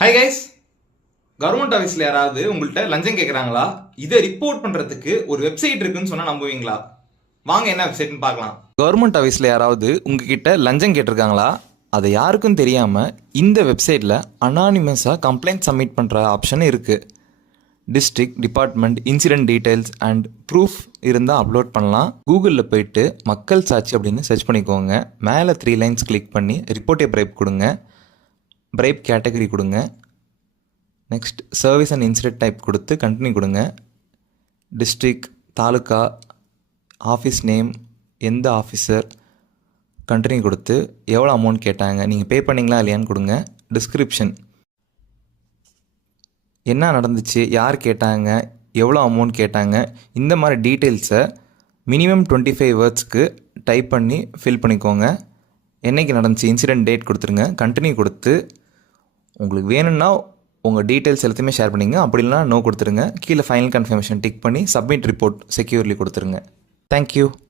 Hi guys, government ஆஃபீஸில் யாராவது உங்கள்கிட்ட லஞ்சம் கேட்குறாங்களா? இதை ரிப்போர்ட் பண்ணுறதுக்கு ஒரு வெப்சைட் இருக்குன்னு சொன்னால் நம்புவீங்களா? வாங்க என்ன வெப்சைட்னு பார்க்கலாம். கவர்மெண்ட் ஆஃபீஸில் யாராவது உங்ககிட்ட லஞ்சம் கேட்டிருக்காங்களா? அதை யாருக்கும் தெரியாமல் இந்த வெப்சைட்டில் அனானிமஸாக கம்ப்ளைண்ட் சப்மிட் பண்ணுற ஆப்ஷன் இருக்குது. District, department, incident details and proof இருந்தால் அப்லோட் பண்ணலாம். கூகுளில் போயிட்டு மக்கள் சாட்சி அப்படின்னு சர்ச் பண்ணிக்கோங்க. மேலே 3 லைன்ஸ் கிளிக் பண்ணி ரிப்போர்ட் ஏ பிரைப் கொடுங்க. பிரைப் கேட்டகரி கொடுங்க. Next service and incident type கொடுத்து கண்டினியூ கொடுங்க. டிஸ்ட்ரிக்ட், தாலுக்கா, ஆஃபீஸ் நேம், எந்த ஆஃபீஸர், கண்டினியூ கொடுத்து எவ்வளோ அமௌண்ட் கேட்டாங்க, நீங்கள் பே பண்ணிங்களா இல்லையான்னு கொடுங்க. டிஸ்கிரிப்ஷன், என்ன நடந்துச்சு, யார் கேட்டாங்க, எவ்வளோ அமௌண்ட் கேட்டாங்க, இந்த மாதிரி டீட்டெயில்ஸை மினிமம் 25 வேர்ட்ஸ்க்கு டைப் பண்ணி ஃபில் பண்ணிக்கோங்க. என்றைக்கு நடந்துச்சு, இன்சிடென்ட் டேட் கொடுத்துருங்க. கண்டினியூ கொடுத்து உங்களுக்கு வேணும்னா உங்கள் டீட்டெயில்ஸ் எல்லாத்தையுமே ஷேர் பண்ணிங்க. அப்படி இல்லைனா நோ கொடுத்துருங்க. கீழே ஃபைனல் கன்ஃபர்மேஷன் டிக் பண்ணி சப்மிட் ரிப்போர்ட் செக்யூர்லி கொடுத்துருங்க. தேங்க்யூ.